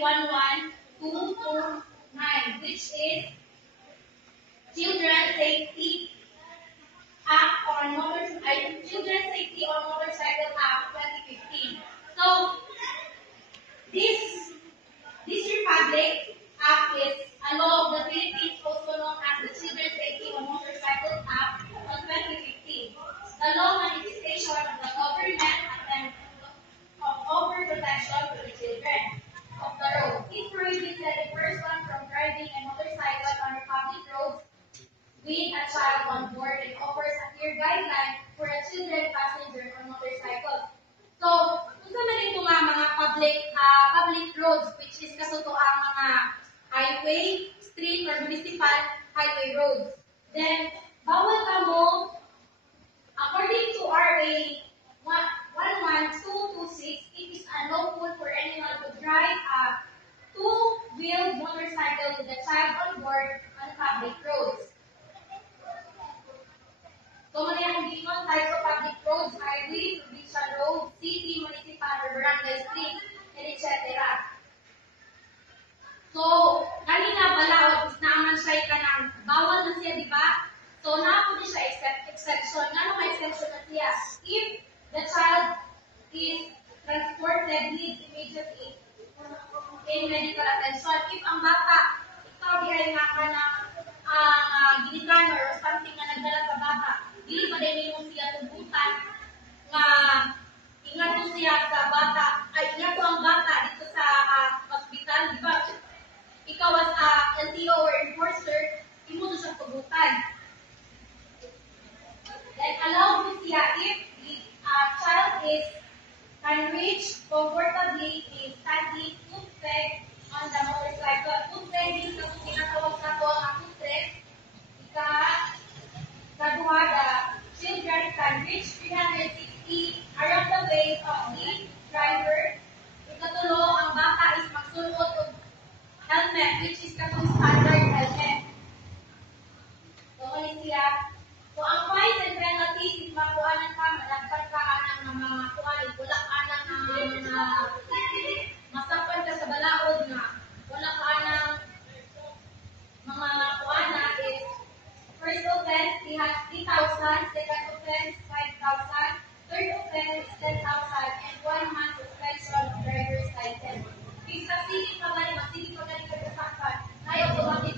11229, which is Children's Safety Act on Children's Safety on Motorcycle Act 2015. So this Republic Act is a law of the Philippines, also known as the Children's Safety on Motorcycle Act of 2015. The law manifestation of the government attempt of overprotection for the children of the road. It prohibits a person from driving a motorcycle on public roads with a child on board and offers a clear guideline for a children passenger on motorcycles. So, kung sa man ito nga mga public roads, which is kasuto ang mga highway, street, or municipal highway roads. Then, bawal ka mo, according to RA 11226, it is unlawful for anyone to drive a two-wheeled motorcycle with a child on board on public roads. So, muna yung gingon types of public roads, highway, provincial road, city, municipal, or barangay street, and etc. So, kanina balaod, is naman siya ka ng bawal na siya, di ba? So, napo din siya exception. Nga naman exception na siya. If the child is transported, needs immediately in medical attention. If ang bata, ikaw di ay nga ka ng ginitan or something na nagdala sa bata, dili pa din mo siya tubutan nga ingat mo siya sa bata, ay ingat mo ang bata dito sa hospital, di ba? Ikaw as LTO or enforcer, imo to siya tubutan. Then allow mo siya if the child can reach comfortably in standing foot peg on the motorcycle. Foot pegging sa tinatawag sa to ang foot peg. Kaduha, the children can reach 360 around the waist of the driver. Ikatulo, ang bata is magsulot og helmet, which is katong standard helmet. So, mali siya. So, ang fines and penalties is makuhanan ka, malagpat ka ng mga kuhanin, wala ka ng masapan ka sa balaod na wala ka ng mga kuhana is first offense, 3,000, second offense, 5,000, third offense, 10,000, and 1 month suspension of driver's license. If sa siling ka gani, masiling ka gani ka kasakpan, na automatic